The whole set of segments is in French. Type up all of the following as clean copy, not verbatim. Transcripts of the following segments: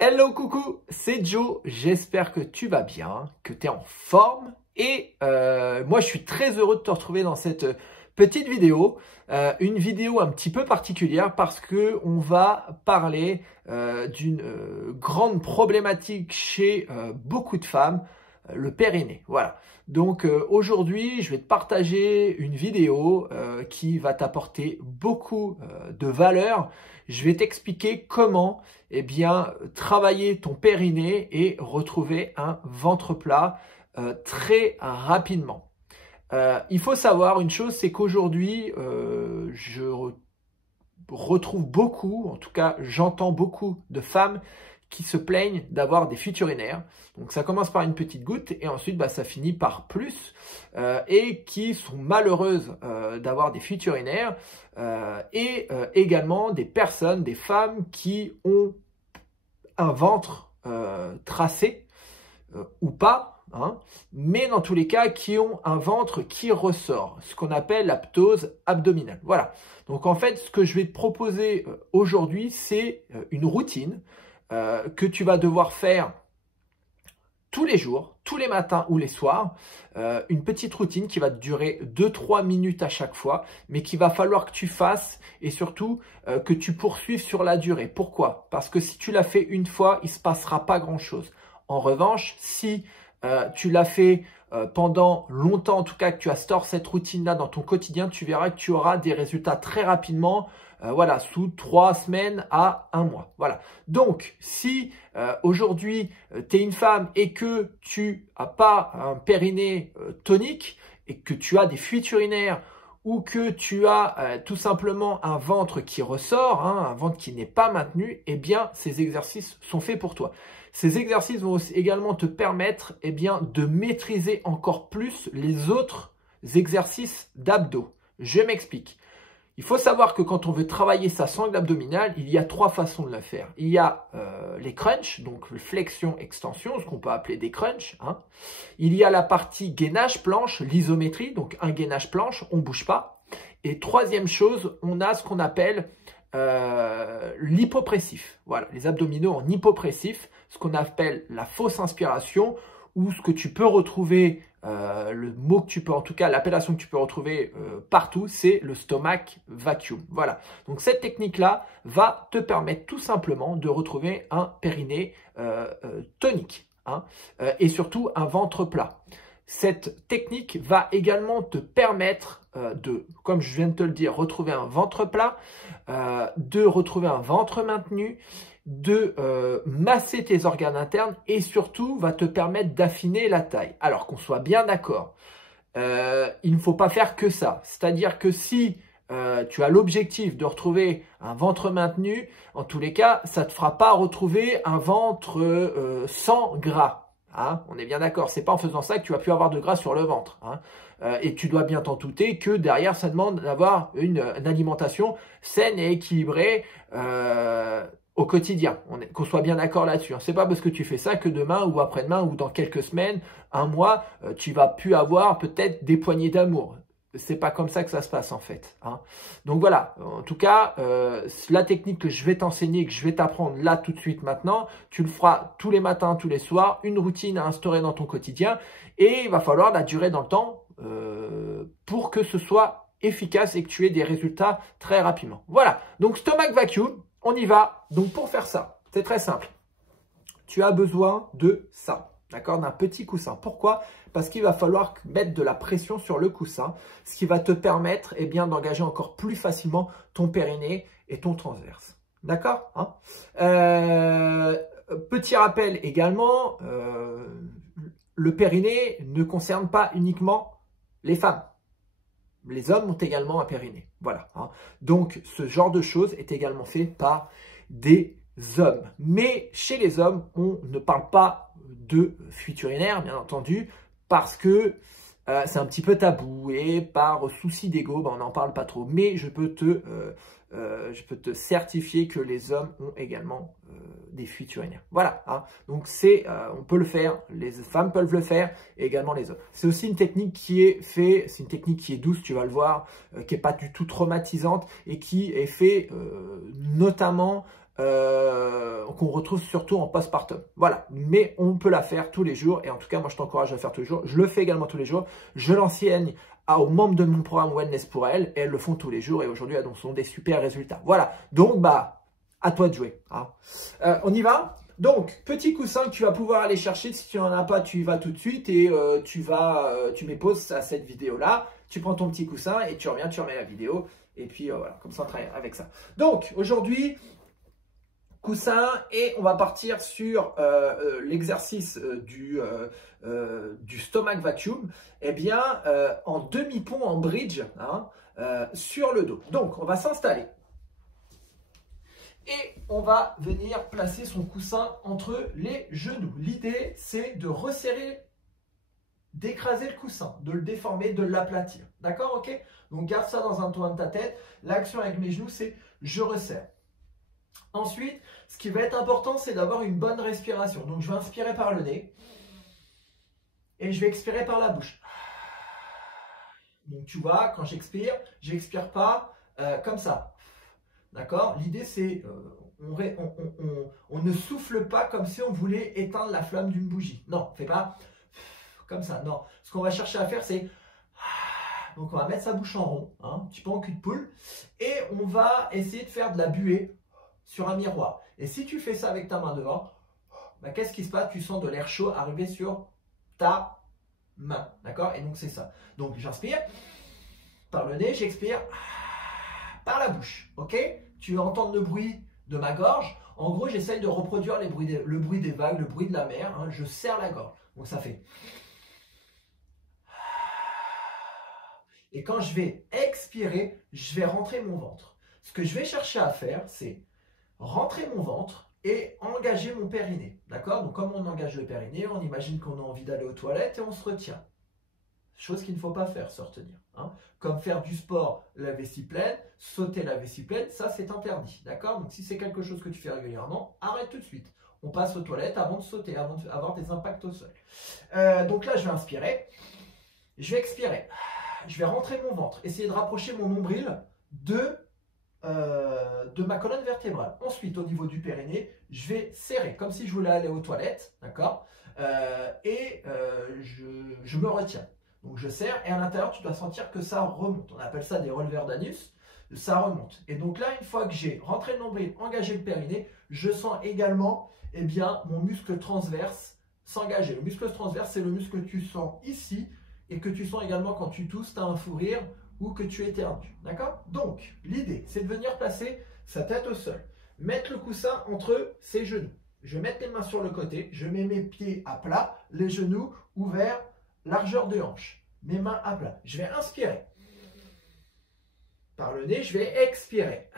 Hello, coucou, c'est Joe, j'espère que tu vas bien, que tu es en forme et moi je suis très heureux de te retrouver dans cette petite vidéo, une vidéo un petit peu particulière parce que on va parler d'une grande problématique chez beaucoup de femmes, le périnée. Voilà. Donc aujourd'hui, je vais te partager une vidéo qui va t'apporter beaucoup de valeur. Je vais t'expliquer comment travailler ton périnée et retrouver un ventre plat très rapidement. Il faut savoir une chose, c'est qu'aujourd'hui, retrouve beaucoup, en tout cas j'entends beaucoup de femmes qui se plaignent d'avoir des fuites urinaires. Donc ça commence par une petite goutte et ensuite ça finit par plus et qui sont malheureuses d'avoir des fuites urinaires également des personnes, des femmes qui ont un ventre tracé ou pas, hein, mais dans tous les cas qui ont un ventre qui ressort, ce qu'on appelle la ptose abdominale. Voilà, donc en fait ce que je vais te proposer aujourd'hui c'est une routine que tu vas devoir faire tous les jours, tous les matins ou les soirs, une petite routine qui va durer 2-3 minutes à chaque fois, mais qu'il va falloir que tu fasses et surtout que tu poursuives sur la durée. Pourquoi? Parce que si tu l'as fait une fois, il ne se passera pas grand-chose. En revanche, si tu l'as fait pendant longtemps, en tout cas que tu instaures cette routine-là dans ton quotidien, tu verras que tu auras des résultats très rapidement, voilà, sous 3 semaines à 1 mois. Voilà. Donc, si aujourd'hui, tu es une femme et que tu n'as pas un périnée tonique et que tu as des fuites urinaires ou que tu as tout simplement un ventre qui ressort, hein, un ventre qui n'est pas maintenu, eh bien, ces exercices sont faits pour toi. Ces exercices vont également te permettre de maîtriser encore plus les autres exercices d'abdos. Je m'explique. Il faut savoir que quand on veut travailler sa sangle abdominale, il y a 3 façons de le faire. Il y a les crunchs, donc flexion-extension, ce qu'on peut appeler des crunchs. Hein. Il y a la partie gainage planche, l'isométrie, donc un gainage planche, on ne bouge pas. Et troisième chose, on a ce qu'on appelle l'hypopressif. Voilà, les abdominaux en hypopressif, ce qu'on appelle la fausse inspiration, ou ce que tu peux retrouver, le mot que tu peux, en tout cas l'appellation que tu peux retrouver partout, c'est le stomach vacuum. Voilà, donc cette technique-là va te permettre tout simplement de retrouver un périnée tonique hein, et surtout un ventre plat. Cette technique va également te permettre comme je viens de te le dire, retrouver un ventre plat, de retrouver un ventre maintenu, de masser tes organes internes et surtout va te permettre d'affiner la taille. Alors qu'on soit bien d'accord, il ne faut pas faire que ça. C'est-à-dire que si tu as l'objectif de retrouver un ventre maintenu, en tous les cas, ça ne te fera pas retrouver un ventre sans gras. Hein, on est bien d'accord, c'est pas en faisant ça que tu vas plus avoir de gras sur le ventre. Hein. Et tu dois bien t'en douter que derrière, ça demande d'avoir une alimentation saine et équilibrée au quotidien. Qu'on soit bien d'accord là-dessus. Hein. C'est pas parce que tu fais ça que demain ou après-demain ou dans quelques semaines, un mois, tu vas plus avoir peut-être des poignées d'amour. C'est pas comme ça que ça se passe en fait. Hein. Donc voilà, en tout cas, la technique que je vais t'enseigner, que je vais t'apprendre là tout de suite maintenant, tu le feras tous les matins, tous les soirs, une routine à instaurer dans ton quotidien et il va falloir la durer dans le temps pour que ce soit efficace et que tu aies des résultats très rapidement. Voilà, donc stomach vacuum, on y va. Donc pour faire ça, c'est très simple. Tu as besoin de ça. D'accord, d'un petit coussin. Pourquoi? Parce qu'il va falloir mettre de la pression sur le coussin, ce qui va te permettre d'engager encore plus facilement ton périnée et ton transverse. D'accord hein petit rappel également, le périnée ne concerne pas uniquement les femmes. Les hommes ont également un périnée. Voilà. Hein. Donc, ce genre de choses est également fait par des hommes. Mais chez les hommes, on ne parle pas de fuite urinaire, bien entendu, parce que c'est un petit peu tabou et par souci d'ego, on n'en parle pas trop. Mais je peux te certifier que les hommes ont également des fuites urinaires. Voilà, hein. Donc on peut le faire, les femmes peuvent le faire et également les hommes. C'est aussi une technique qui est faite, c'est une technique qui est douce, tu vas le voir, qui n'est pas du tout traumatisante et qui est faite notamment qu'on retrouve surtout en postpartum. Voilà, mais on peut la faire tous les jours et en tout cas, moi je t'encourage à le faire tous les jours. Je le fais également tous les jours. Je l'enseigne aux membres de mon programme Wellness pour elles et elles le font tous les jours et aujourd'hui, elles ont des super résultats. Voilà, donc bah, à toi de jouer. Hein. On y va? Donc, petit coussin que tu vas pouvoir aller chercher. Si tu n'en as pas, tu y vas tout de suite et tu mets pause à cette vidéo-là. Tu prends ton petit coussin et tu reviens, tu remets la vidéo. Et puis voilà, comme ça on travaille avec ça. Donc, aujourd'hui, coussin et on va partir sur l'exercice du stomach vacuum. Eh bien, en demi-pont, en bridge, hein, sur le dos. Donc, on va s'installer. Et on va venir placer son coussin entre les genoux. L'idée, c'est de resserrer, d'écraser le coussin, de le déformer, de l'aplatir. D'accord, ok? Donc, garde ça dans un coin de ta tête. L'action avec mes genoux, c'est je resserre. Ensuite, ce qui va être important, c'est d'avoir une bonne respiration. Donc, je vais inspirer par le nez et je vais expirer par la bouche. Donc, tu vois, quand j'expire pas comme ça. D'accord? L'idée, c'est on ne souffle pas comme si on voulait éteindre la flamme d'une bougie. Non, on ne fait pas comme ça. Non. Ce qu'on va chercher à faire, c'est... Donc, on va mettre sa bouche en rond, hein, un petit peu en cul de poule. Et on va essayer de faire de la buée sur un miroir. Et si tu fais ça avec ta main devant, bah, qu'est-ce qui se passe? Tu sens de l'air chaud arriver sur ta main. D'accord? Et donc, c'est ça. Donc, j'inspire par le nez, j'expire par la bouche, ok? Tu vas entendre le bruit de ma gorge. En gros, j'essaye de reproduire le bruit des vagues, le bruit de la mer. Hein, je serre la gorge. Donc, ça fait... Et quand je vais expirer, je vais rentrer mon ventre. Ce que je vais chercher à faire, c'est rentrer mon ventre et engager mon périnée. D'accord? Donc, comme on engage le périnée, on imagine qu'on a envie d'aller aux toilettes et on se retient. Chose qu'il ne faut pas faire, se retenir. Hein. Comme faire du sport, la vessie pleine, sauter la vessie pleine, ça c'est interdit. D'accord? Donc si c'est quelque chose que tu fais régulièrement, arrête tout de suite. On passe aux toilettes avant de sauter, avant d'avoir des impacts au sol. Donc là, je vais inspirer. Je vais expirer. Je vais rentrer mon ventre. Essayer de rapprocher mon nombril de ma colonne vertébrale. Ensuite, au niveau du périnée, je vais serrer, comme si je voulais aller aux toilettes. D'accord? Je me retiens. Donc je serre et à l'intérieur, tu dois sentir que ça remonte. On appelle ça des releveurs d'anus. Ça remonte. Et donc là, une fois que j'ai rentré le nombril, engagé le périnée, je sens également mon muscle transverse s'engager. Le muscle transverse, c'est le muscle que tu sens ici et que tu sens également quand tu tousses, tu as un fou rire ou que tu éternues. D'accord? Donc, l'idée, c'est de venir placer sa tête au sol. Mettre le coussin entre ses genoux. Je vais mettre les mains sur le côté. Je mets mes pieds à plat, les genoux ouverts, largeur de hanche, mes mains à plat. Je vais inspirer. Par le nez, je vais expirer.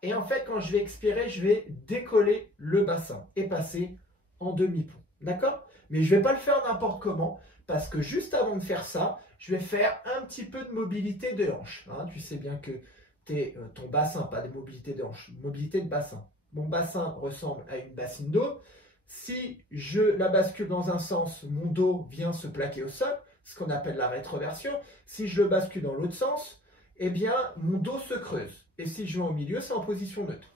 Et en fait, quand je vais expirer, je vais décoller le bassin et passer en demi-pont. D'accord? Mais je ne vais pas le faire n'importe comment parce que juste avant de faire ça, je vais faire un petit peu de mobilité de hanche. Hein, tu sais bien que ton bassin, pas des mobilités de hanche, mobilité de bassin. Mon bassin ressemble à une bassine d'eau. Si je la bascule dans un sens, mon dos vient se plaquer au sol, ce qu'on appelle la rétroversion. Si je le bascule dans l'autre sens, eh bien, mon dos se creuse. Et si je vais au milieu, c'est en position neutre.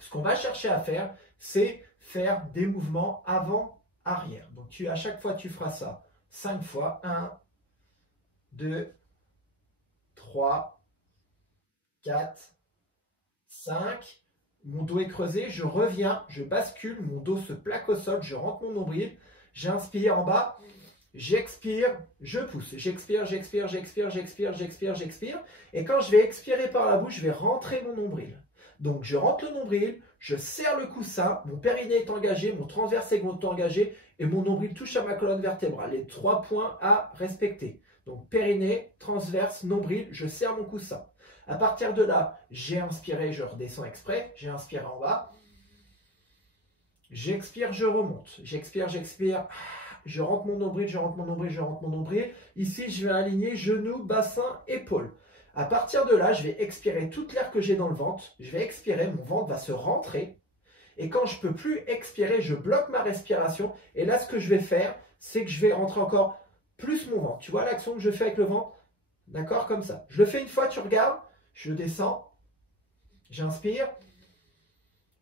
Ce qu'on va chercher à faire, c'est faire des mouvements avant-arrière. Donc, à chaque fois, tu feras ça 5 fois. 1, 2, 3, 4, 5. Mon dos est creusé, je reviens, je bascule, mon dos se plaque au sol, je rentre mon nombril, j'inspire en bas, j'expire, je pousse, j'expire, j'expire, j'expire, j'expire, j'expire, j'expire. Et quand je vais expirer par la bouche, je vais rentrer mon nombril. Donc je rentre le nombril, je serre le coussin, mon périnée est engagé, mon transverse est engagé et mon nombril touche à ma colonne vertébrale. Les 3 points à respecter. Donc périnée, transverse, nombril, je serre mon coussin. À partir de là, j'ai inspiré, je redescends exprès, j'ai inspiré en bas. J'expire, je remonte. J'expire, j'expire. Je rentre mon nombril, je rentre mon nombril, je rentre mon nombril. Ici, je vais aligner genoux, bassin, épaules. À partir de là, je vais expirer toute l'air que j'ai dans le ventre. Je vais expirer, mon ventre va se rentrer. Et quand je ne peux plus expirer, je bloque ma respiration. Et là, ce que je vais faire, c'est que je vais rentrer encore plus mon ventre. Tu vois l'action que je fais avec le ventre? D'accord? Comme ça. Je le fais une fois, tu regardes. Je descends. J'inspire.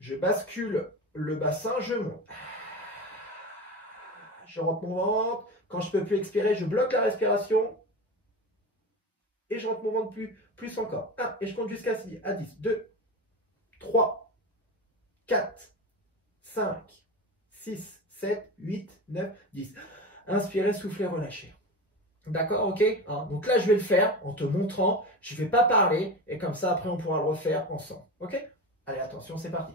je bascule le bassin, je monte. Je rentre mon ventre. Quand je ne peux plus expirer, je bloque la respiration. Et je rentre mon ventre plus encore. 1, et je compte jusqu'à 10. 2, 3, 4, 5, 6, 7, 8, 9, 10. Inspirez, soufflez, relâchez. D'accord, ok, hein? Donc là, je vais le faire en te montrant. Je ne vais pas parler. Et comme ça, après, on pourra le refaire ensemble. Ok? Allez, attention, c'est parti.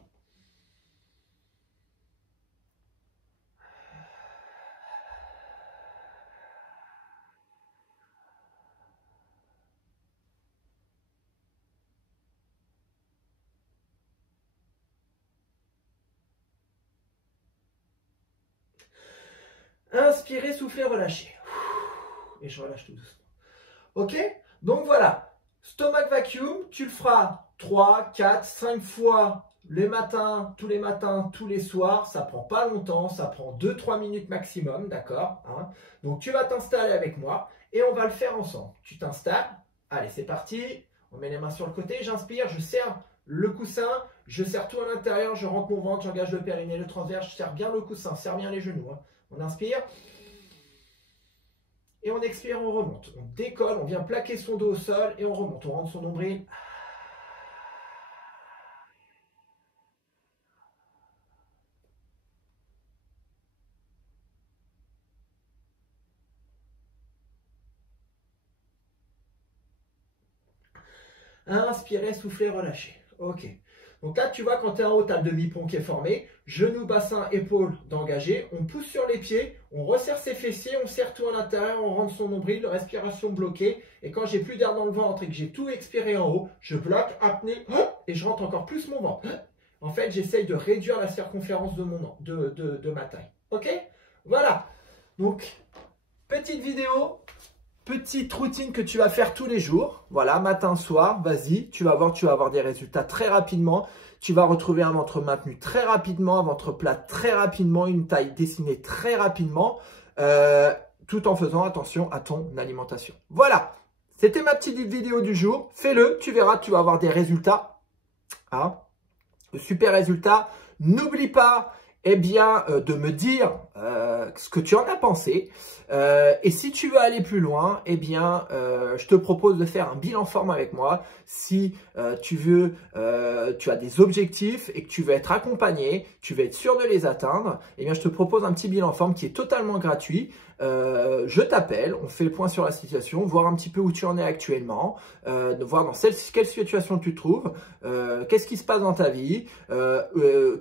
Inspirez, soufflez, relâchez. Et je relâche tout doucement. Ok? Donc voilà. Stomach vacuum, tu le feras 3, 4, 5 fois les matins, tous les soirs. Ça prend pas longtemps, ça prend 2-3 minutes maximum, d'accord, hein? Donc tu vas t'installer avec moi et on va le faire ensemble. Tu t'installes. Allez, c'est parti. On met les mains sur le côté. J'inspire, je serre le coussin, je serre tout à l'intérieur, je rentre mon ventre, j'engage le périnée, le transverse, je serre bien le coussin, serre bien les genoux, hein. On inspire. Et on expire, on remonte. On décolle, on vient plaquer son dos au sol et on remonte. On rentre son nombril. Inspirez, soufflez, relâchez. Ok. Donc là, tu vois, quand tu es en haut, tu as le demi-pont qui est formé. Genoux, bassin, épaules d'engagé. On pousse sur les pieds, on resserre ses fessiers, on serre tout à l'intérieur, on rentre son nombril, respiration bloquée. Et quand j'ai plus d'air dans le ventre et que j'ai tout expiré en haut, je bloque, apnée, et je rentre encore plus mon ventre. En fait, j'essaye de réduire la circonférence de ma taille. Ok? Voilà. Donc, petite vidéo. Petite routine que tu vas faire tous les jours. Voilà, matin, soir, vas-y, tu vas avoir des résultats très rapidement. Tu vas retrouver un ventre maintenu très rapidement, un ventre plat très rapidement, une taille dessinée très rapidement, tout en faisant attention à ton alimentation. Voilà, c'était ma petite vidéo du jour. Fais-le, tu verras, tu vas avoir des résultats. Hein, de super résultats. N'oublie pas de me dire ce que tu en as pensé. Et si tu veux aller plus loin, je te propose de faire un bilan forme avec moi. Si tu as des objectifs et que tu veux être accompagné, tu veux être sûr de les atteindre, je te propose un petit bilan forme qui est totalement gratuit. Je t'appelle, on fait le point sur la situation, voir un petit peu où tu en es actuellement, de voir dans quelle situation tu te trouves, qu'est-ce qui se passe dans ta vie,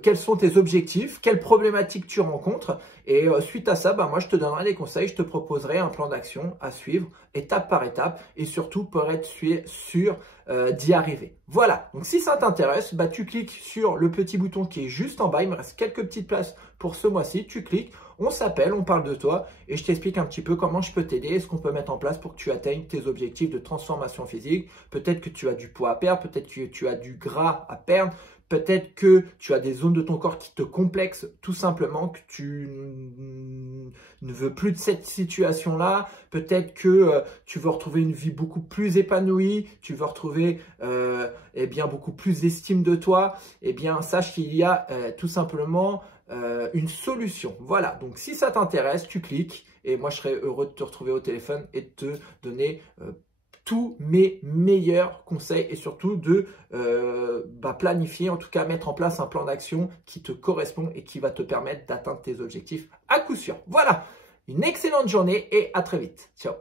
quels sont tes objectifs, quelles problématiques tu rencontres. Et suite à ça, moi je te donnerai des conseils, je te proposerai un plan d'action à suivre étape par étape et surtout pour être sûr d'y arriver. Voilà, donc si ça t'intéresse, tu cliques sur le petit bouton qui est juste en bas, il me reste quelques petites places pour ce mois-ci, tu cliques, on s'appelle, on parle de toi et je t'explique un petit peu comment je peux t'aider et ce qu'on peut mettre en place pour que tu atteignes tes objectifs de transformation physique. Peut-être que tu as du poids à perdre, peut-être que tu as du gras à perdre, peut-être que tu as des zones de ton corps qui te complexent, tout simplement, que tu ne veux plus de cette situation-là. Peut-être que tu veux retrouver une vie beaucoup plus épanouie, tu veux retrouver beaucoup plus d'estime de toi. Sache qu'il y a tout simplement une solution. Voilà, donc si ça t'intéresse, tu cliques et moi je serai heureux de te retrouver au téléphone et de te donner tous mes meilleurs conseils et surtout de planifier, en tout cas mettre en place un plan d'action qui te correspond et qui va te permettre d'atteindre tes objectifs à coup sûr. Voilà, une excellente journée et à très vite. Ciao.